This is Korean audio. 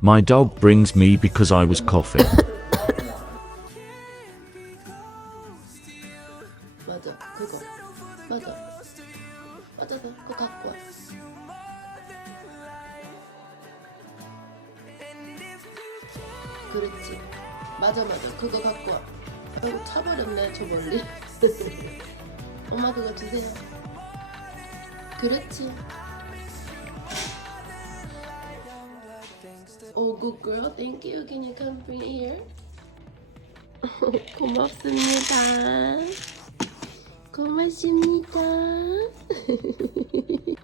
My dog brings me because I was coughing. 맞아, 그거. 맞아. 맞아, 그거 갖고 와. 그렇지. 맞아, 그거 갖고 와. 아이고, 차버렸네, 저 멀리. 엄마 그거 주세요. 그렇지. Oh, good girl. Thank you. Can you come bring it here? 고맙습니다. 고맙습니다.